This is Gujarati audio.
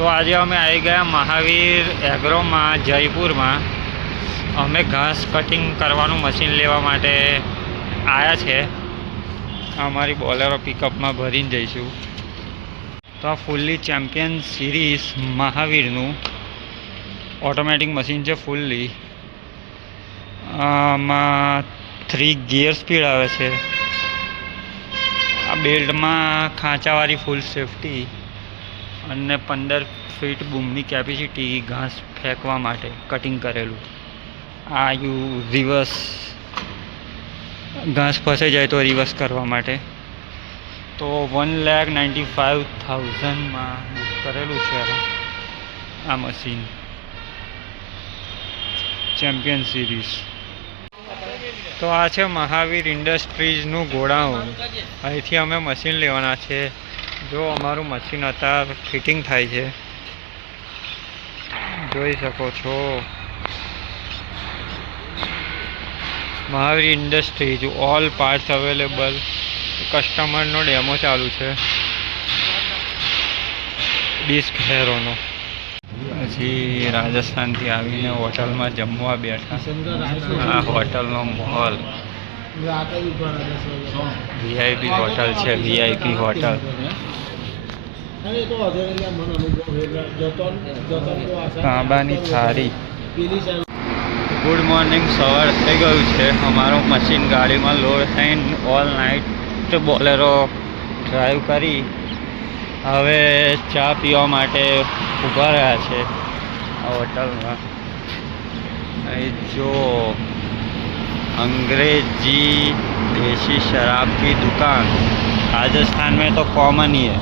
તો આજે અમે આવી ગયા મહાવીર એગ્રોમાં જયપુરમાં. અમે ઘાસ કટિંગ કરવાનું મશીન લેવા માટે આવ્યા છે. અમારી બોલેરો પિકઅપમાં ભરીને જઈશું. તો આ ફૂલ્લી ચેમ્પિયન સિરીઝ મહાવીરનું ઓટોમેટિક મશીન છે. ફૂલ્લી આમાં 3 ગિયર સ્પીડ આવે છે. આ બેલ્ટમાં ખાંચાવાળી ફૂલ સેફટી અને 15 ફીટ બૂમની કેપેસિટી ઘાસ ફેંકવા માટે કટિંગ કરેલું. આ રિવર્સ ઘાસ ફસાઈ જાય તો રિવર્સ કરવા માટે. તો 1,95,000 બુક કરેલું છે આ મશીન ચેમ્પિયન સિરીઝ. તો આ છે મહાવીર ઇન્ડસ્ટ્રીઝનું ગોડાઉન. અહીંથી અમે મશીન લેવાના છે. જો અમારું મશીન અત્યારે ફિટિંગ થાય છે, જોઈ શકો છો. Mahavir industries all parts available. કસ્ટમરનો ડેમો ચાલુ છે ડિસ્ક હેરોનો. પછી રાજસ્થાનથી આવીને હોટલમાં જમવા બેઠા. આ હોટલનો માહોલ વીઆઈપી હોટલ છે. VIP hotel. તાંબાની થાળી. Good morning. સવાર થઈ ગયું છે. અમારું મશીન ગાડીમાં લોડ થઈને ઓલ નાઇટ બોલેરો ડ્રાઈવ કરી હવે ચા પીવા માટે ઊભા રહ્યા છે આ હોટલમાં. અહીં જો अंग्रेजी देसी शराब की दुकान राजस्थान में तो कॉमन ही है.